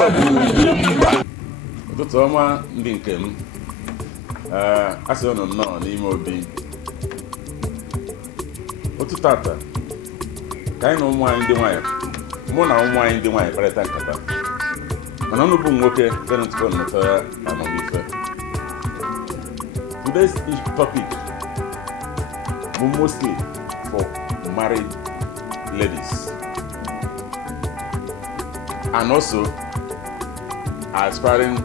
UGWUMBA. Ụtụtụ ọma ndị nke m. Asị unu nnọọ n'ime obi. Ụtụtụ tata ka anyị na ụmụ anyị ndị nwanyị, mụ na ụmụ anyị ndị nwanyị kparịta nkata. Mana ọnụ bụ nwoke gara ntụkọ nnọta amamife. Today's topic is mostly for married ladies and also aspiring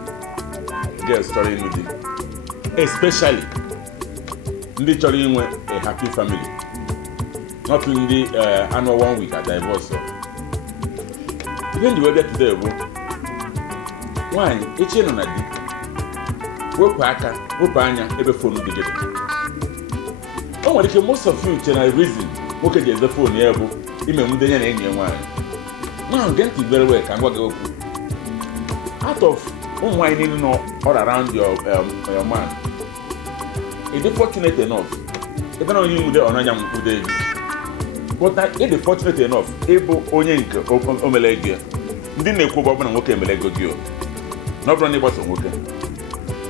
girls studying with them, especially ndị chọrọ inwe a happy family, not in the annual 1 week at divorce. Even the way today bụ nwanyị eche nọ na di wepụ aka wepụ anya ebe phone dị gị. O nwere ike most of you chere na reason nwoke ji eze phone ya bụ ime nwude ya na enyi ya nwanyị. Now get it very well ka ngwa gị okwu. Out of ụmụ nwanyị niile nọ all around your man, ị dị fortunate enough ebe na onye nwude ọnanya nwude gị, but ị dị fortunate enough ịbụ onye nke o mere gị. Ndị na-ekwu bụ ọbụna nwoke emere ego gị na ọ bụrụ na ịgbaso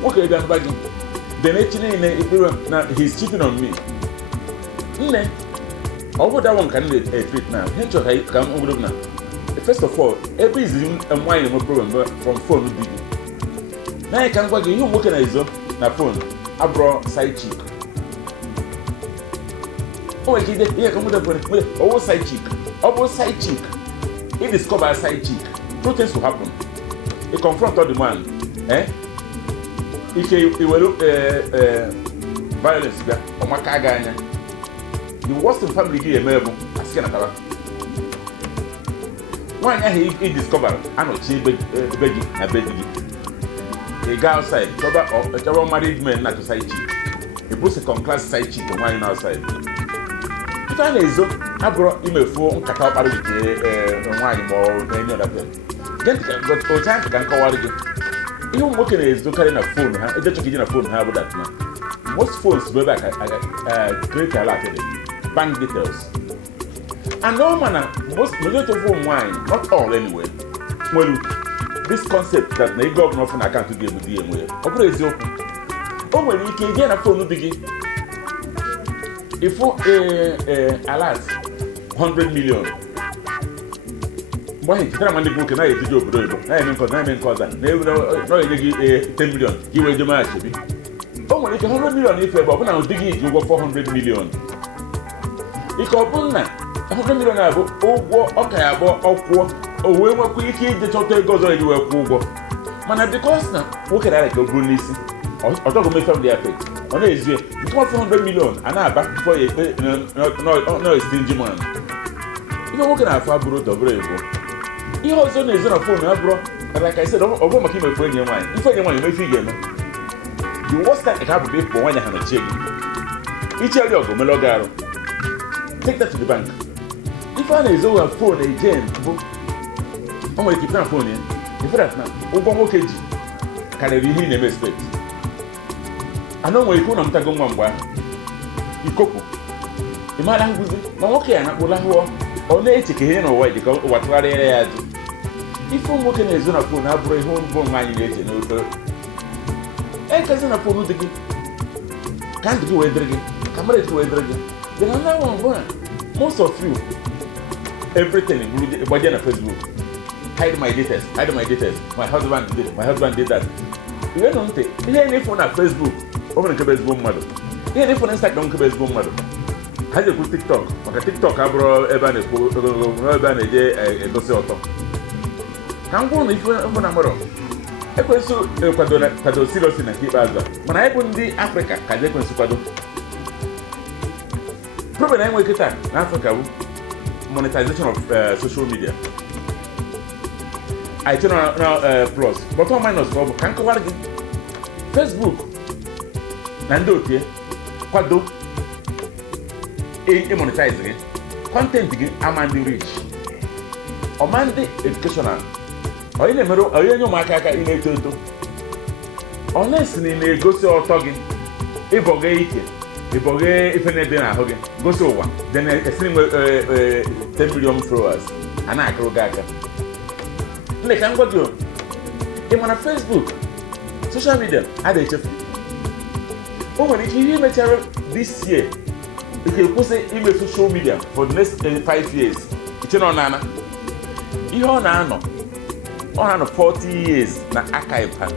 nwoke bịa mba gị then echi niile ikpere na he's cheating on me. Nne ọ bụ that one ka nne treat na ihe chọrọ ka m obodo na first of all ebe iziri nwaanyị nwe problem from phone dị gị na anyị ka ngwa gị ihe nwoke na-ezo na phone abụrụ side chick. O nwere ike ide ihe ka nweta phone ọwụ side chick. Ọ bụ side chick ị discover side chick, two things will happen. You confront the man, if you will violence or makaganya. The worst in family here, Melbourne, as can I. One he discovered, I know she begging, a begging. He go outside, a trouble married man, not a side chick. He puts a class side chick and wine outside. If I know, I brought him a phone, cut out with wine or any other thing. Then got time to can call again. Even working is looking a phone, just getting a phone, how about that now? Most phones go back, create a lot of bank details. And no man, most majority of home wine, not all anyway. Well, this concept that they got nothing I can't give with DMW. Operate open. Oh, when you can get a phone, if alas, 100 million. Why? Tell me the book and I did your brother. I mean, cause that. Never know you 10 million. You will do much. Oh, when you can 100 million, if you're now digging, you go 400 million. You can open that 100 million. Okay, I bought oh, when we quickly the total goes on you a poor. Man, at the cost now, what can I go good listen? Or talk about family effect. On is you got 400 million and I back before you no, stingy man. You know what can I have a brave? He also is on a phone, bro. And like I said, over my friend, your mind. If anyone you may figure, the worst time it have to be for when you have a check. Each other go Melogaro. Take that to the bank. If I is over a phone again, oh, my keep that phone in. If that's not, over KG can I be in a mistake? I know where you come to go one. You coco. The man who's okay, and I will have or they take a or white because what are if I'm working as on a phone, I'll bring home for my related. And cousin a phone again. Can't do a drinking. Come ready to a drinking. Then another one. Most of you, everything by Facebook. Hide my details. Hide my details. My husband did that. You don't take any phone at Facebook. Over the Facebook model. Any phone Instagram Facebook model. How do you put TikTok? On TikTok, I brought Evan a dossier auto. Can go if you're a number of Equeso Ecuador serious in a keep as when I put the Africa, Kajeco Supado. Probably I'm working in Africa monetization of social media. I turn on now plus, but on minus can go again. Facebook Nando here, Quado. Monetizing content again, Amandi Rich or Mandi Educational or in a mirror or in your macaca in a total. Honestly, in a go so talking, if if anything, I go so one, then a single 10 million followers, and I go gaga. Like I'm going to ịma na Facebook social media ada echefu o nwere ike ihe mechara this year ike kwụsị ime social media for the next 5 years iche na ọ na-ana ihe ọ na-anọ 40 years na archive ha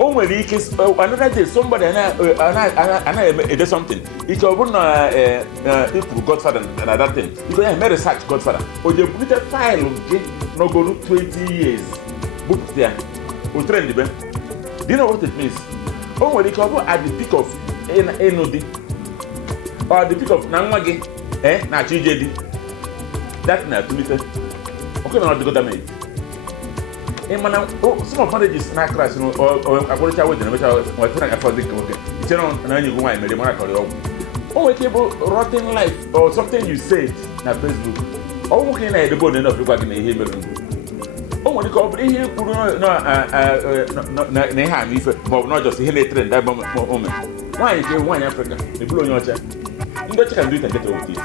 o nwere ike another day somebody ede something ike ọ bụrụ na ịpụrụ Godfather na that thing ike ya mere research Godfather o je bute file gị n'ogoro 20 years bupụta ya o trend be. Do you know what it means? O nwere ike ọ bụ at the peak of ịnụ di or the peak of na nwa gị na-achọ ije di that na-atụlite oke na ọ dịgo damage. Mana some of marriages na crash no agwụrụcha wedding na mecha nwetara ya for the nwoke iche na onye gị nwaanyị mere mara kọrọ ọgwụ o nwere ike bụ rotten life or something you said na Facebook ọ nwoke na-edebe onye na ọfịkwa gị na ihe mere o nwere ike ọ bụrụ ihe kwuru na ihe a n'ife ma ọ bụ na ọjọọ ihe na-etere ndị agba ome nwaanyị nke nwaanyị Afrịka na-ebulu onye ọcha ndị ọcha ka ndị ita nketa obodo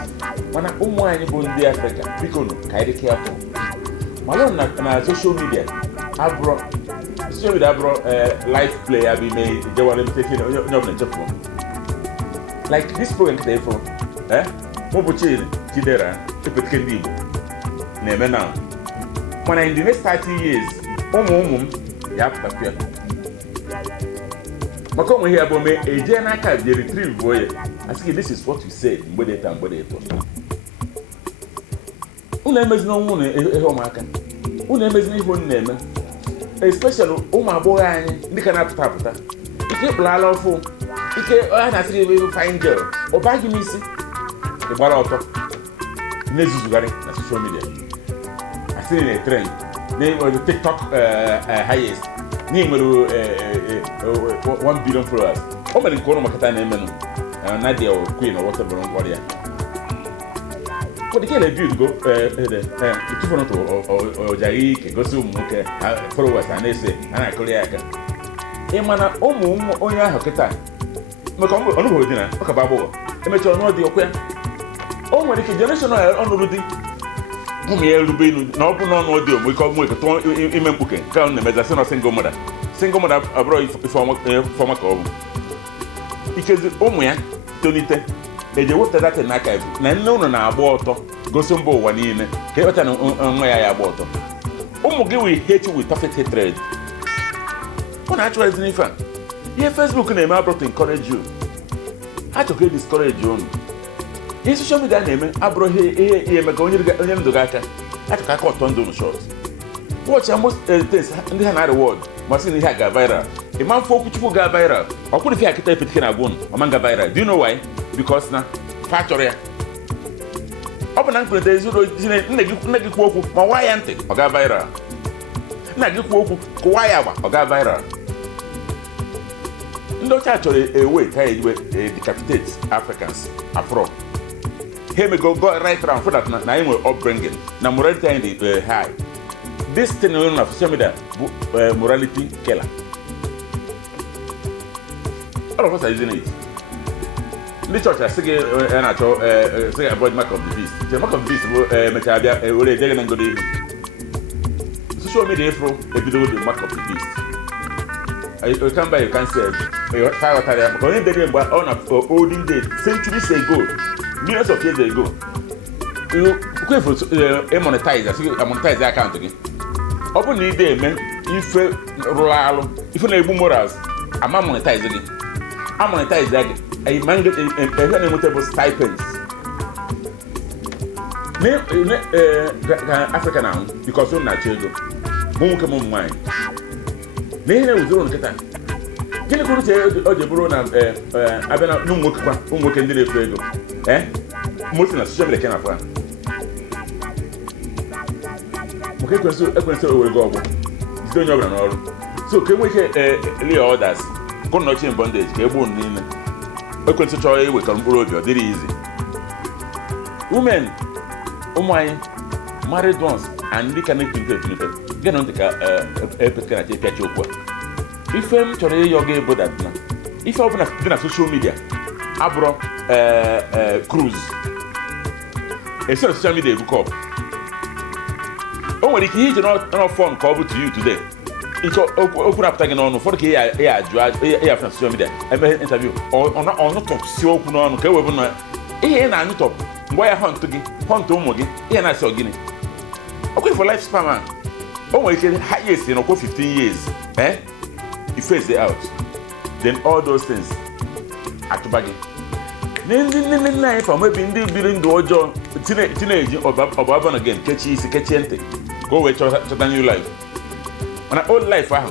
mana ụmụ nwaanyị bụ ndị Afrịka biko nụ ka anyị dị careful malụ na social media abụrụ life play abụ ime jewara mteke onye ọbụla nchefu like this program kịta ifo ụbọchị Chidera epetike ndị Igbo na-eme na mana in the next 30 years ụmụ m ya apụtakwa ya maka onwe ihe ya bụ ome eje n'aka je retrieve oye asị this is what you said mgbede taa mgbede eto unu emezina onwe unu ihe ụmụaka unu emezina ihe unu na-eme especially ụmụ agbọghọ anyị ndị ka na-apụta apụta ike ịkpụlala ọfụ ike ọ na-asị ebe fine girl ọba gị n'isi ịgbara ọtọ na-ezuzugharị na social media asịrị na trend na TikTok highest na-enwere 1 billion followers o mere nke ọrụ makata na-emenụ Nadia or Queen or whatever ngwara ya ọ dị ka na-ebuild go tufunụtụ ọjari ike gosi ụmụ nwoke followers a na-ese a na-akụrụ ya aka ịma na ụmụ onye ahụ kịta maka ọnụbụrụ di na ọ ka bụ agbọghọ emecha ọnụ dị ọkwa ya o nwere ike generation ọnụrụ di ụmụ ya erube inu na ọ bụ na ọnụ dị ike ọmụ ike tụọ ime mkpuke nke ahụ na-emeza si na single mother abụrụ ifeọma ka ọ bụ ikezi ụmụ ya tonite eje wepụta data n'aka na nne ụlọ na-agba ọtọ gosi mba ụwa niile ka ịkpata na nwa ya agba ọtọ ụmụ gị will hate you with perfect hatred ọ na-achọ ezi n'ife a ihe Facebook na-eme abụrụ to encourage you achọkwa discourage unu ihe social media na-eme abụrụ ihe eme ka onye ndụ gị aka achọka aka ọtọ ndụ unu short watch most things ndị ha na reward masị na ihe a ga viral ịma mfe okwuchukwu ga viral ọkwụrụ ife akịta epetike na agwụ unu ọma ga viral do you know why? Because na fa chọrọ ya ọ bụ na nkwurịta ezuro nne gị kwuo okwu ma waa ya ntị ọ ga viral nna gị kwuo okwu kụwa ya agba ọ ga viral ndị ọcha chọrọ ewe ka ejiwe decapitate Africans afro ha emego go right round for that na anyị nwere upbringing na morality anyị dị high this thing na social media bụ morality killer all of us are using it. Ndị chọọchị asị gị na-achọ sị avoid mark of the beast. The mark of the beast bụ mechaa bịa were ejeghe na ngodo ihu. Social media ifro ebido the mark of the beast. You can buy, you can sell. Maka onye dere mgbe ọ na olden days, centuries ago, millions of years ago. Kwe ifro monetize, asị gị monetize account gị. Ọ bụ na ide eme ife rụrụ alụ, ife na-egbu morals, ama monetize gị. A monetize gị. A man get a notable stipends. Africa now, because you're not children. Moon mine. Nene was on Katan. Can you go to the Brona? I've been no work in the Frego. Most of the can afford. Okay, so we'll go. It's doing over and all. So, can we get Leo orders? Go not in bondage, get one in. Ekwe nso chọrọ iwe ka mkpụrụ obi ọ dịrị easy. Women, ụmụ anyị married ones and ndị ka na-etinite gị na ntị ka epeka na chepiachi okwu a. Ife m chọrọ ịyọ gị bụ that na ife ọbụla dị na social media abụrụ cruise. Esi na social media ebuka ọ. O nwere ike ihe iji nọ fun ka ọ bụ to you today. okwu apụta gị n'ọnụ ụfọdụ ka ya ajụ ya afọ na social media eme interview ọnụtọpụsi okwu n'ọnụ ka e webụ na ihe ị na-anyụtọpụ mgbe ya họntụ gị họntụ ụmụ gị ihe na-asị ọgịnị ọkwa for life span a o nwere ike ha yes in ọkwa 15 years you phase it out then all those things atụba gị ndị nne anyị fa mebi ndị biri ndụ ọjọọ tineji ọbaba again kechie isi kechie ntị ka o wee chọta new life mana old life ahụ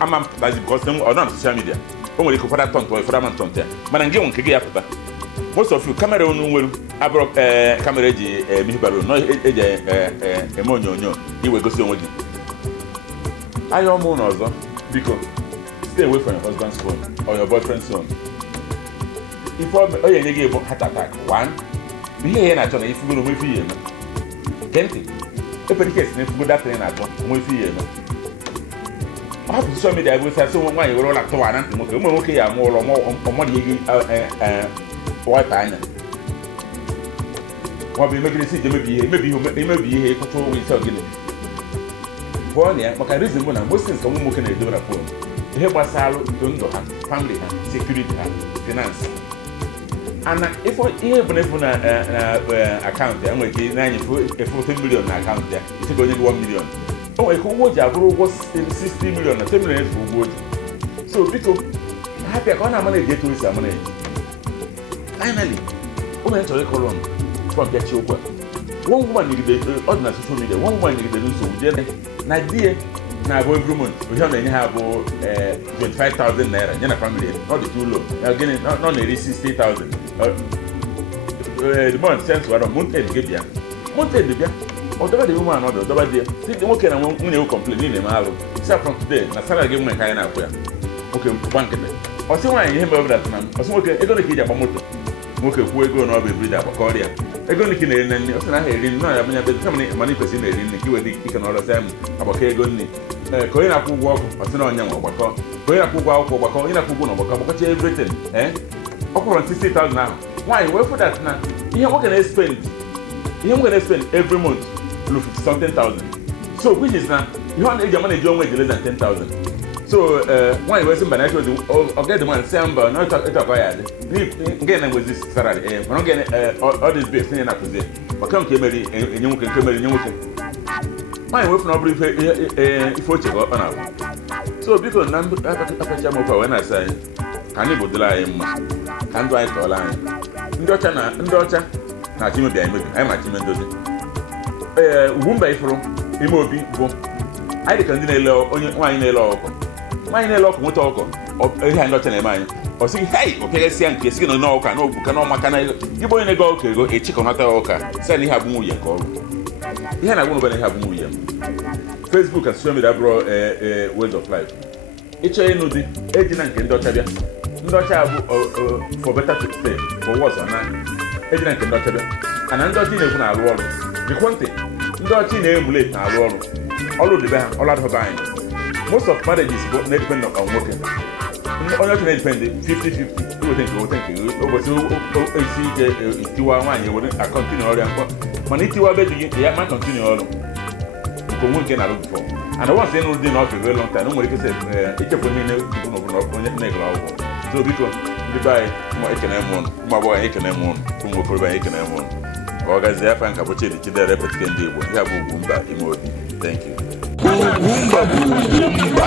ama mpụtazi because ọ nọ na social media o nwere ike ụfọdụ atọntụ ụfọdụ ama ntọntụ ya mana nke nke gị ya pụta most of you kamera unu nwere abụrụ kamera eji emehibara unu eji eme onyonyo iwe gosi onwe gị anya ọmụ na ọzọ biko stay away from your husband's phone or your boyfriend's phone. If o yenye gị heart attack one ihe ya na-achọ na ifugoro onwe ife ihe eme kenti eperikes na ifugo datịrị na-achọ onwe ife ihe eme ọ hapụ social media bụ sa so nwaanyị were ụlọ tụwa na ntị nwoke ụmụ nwoke ya amụ ụlọ ọmọdụ gị waipa anya ọ bụ emegidesi ije emebi ihe ịkụcha ụgwọ isi ọgịnị pụọ na ya maka rizin bụ na mostly nke ụmụ nwoke na-edobe na fon ihe gbasara ndụ ha family ha security ha finance ana ihe bụ na efu na akaụntụ ya nwere ike na-anya efu 10 million na akaụntụ ya isi ka onye gị 1 million o nwere ike ụgwọ ji abụrụ ụgwọ 60 million na 10 million efu ụgwọ ji so biko hapịa ka ọ na-ama na-eji etu isi ama na-eji finally o nwere chọrọ ịkọrọ m tupu mpịachi okwu a one woman nyigide ọ dị na social media one woman nyigide nsogbu jee na die na-abụ every month ihe ọ na-enye ha bụ 25,000 naira nye na family ọ dị too low gịnị nọ na-eri 60,000 the month sense wara month end gị bịa ọ dọba dị woman ọdụ dọba dị si nwoke na nwunye wụ complain niile ma alụ si from today na salary gị nwere ka anyị na-akwụ ya nwoke gba nkịtị ọsị nwaanyị ihe mere ọbụla na ọsị nwoke ego dị ka iji agba moto nwoke kwuo ego na ọ bụ ebride agbakọ ọrịa ego nri ka na-eri na nri ọ sị na aha eri nri nọ ya bụnya be kama mana ikwesịrị na-eri nri ka iwe dị ike na ọrụ sam agbakọ ego nri ka onye na-akwụ ụgwọ ọkụ ọ sị na ọnya nwe ọgbakọ ka onye na-akwụ ụgwọ akwụkwọ ọgbakọ onye na-akwụ ụgwọ na ọgbakọ agbakọcha everything ọ kwụrụ 60,000 ahụ nwaanyị wee fụ that na ihe nwoke na-spend every month lu 50,000 so which is na ihe ọ na-eji ama na-eji onwe eji less than 10,000 so nwaanyị wee sị mba na eke ozi ọgedi man sị mba na ịtọkọ ya adị nke na-enwezi salary mana oge ọ dị base nye na-akụzi maka nke emeri enye nwoke nke emeri enye nwoke nwaanyị wee fụ na ọ bụrụ ife oche ka ọ na-abụ so biko na apacha m okwu wee na-asị anyị ka anyị bụdịla anyị mma ka ndụ anyị tọọla anyị ndị ọcha na-achọ imebi anyị mebi anyị macha ime ndozi Ugwumba ifuru ime obi bụ anyị dị ka ndị na-ele onye nwaanyị na-ele ọkụkọ nwaanyị na-ele ọkụ nweta ọkụkọ ihe ndị ọcha na-eme anyị ọ sịghị hei operesịa nke sị na ọka na ogbuka na ọmaka na igbo onye na-ego ọkụ ego echikọnata ọka sị na ihe abụ nwunye nke ọrụ ihe na-agwụ n'ụbana ihe abụ nwunye m Facebook and social media bụrụ ways of life ịchọ ịnụ di eji na nke ndị ọcha bịa ndị ọcha bụ for better to stay for worse na eji na nke ndị ọcha bịa ana ndị ọcha na-ekwu na-arụ ọrụ jikwo ntị ndị ọcha na-emulate na-arụ ọrụ dịbe ha ọrụ adịghị anyị most of marriages go na-depend on nwoke onye ọcha na-edepend 50-50 iweta nke ụbọchị esi ike itiwa nwaanyị were akọntinu ọrịa mkpọ mana itiwa be di gị ya ma kọntinu ọrụ nke onwe nke na-arụ bifọ and once ịnụrụ di na ọfụ very long time o nwere ike ichefu ihe na-ekwu n'ọbụla onye na-egoro akwụkwọ so biko ndị be anyị ma ekene m ụnụ ụmụ agbọghọ anyị ekene m ụnụ ụmụ okorobịa anyị ekene m ụnụ ka ọ gazie afa nka bụ Chidi Chidera repetike ndị Igbo ya bụ Ugwumba Imobi. Thank you. Ugwumba bụ Ugwumba.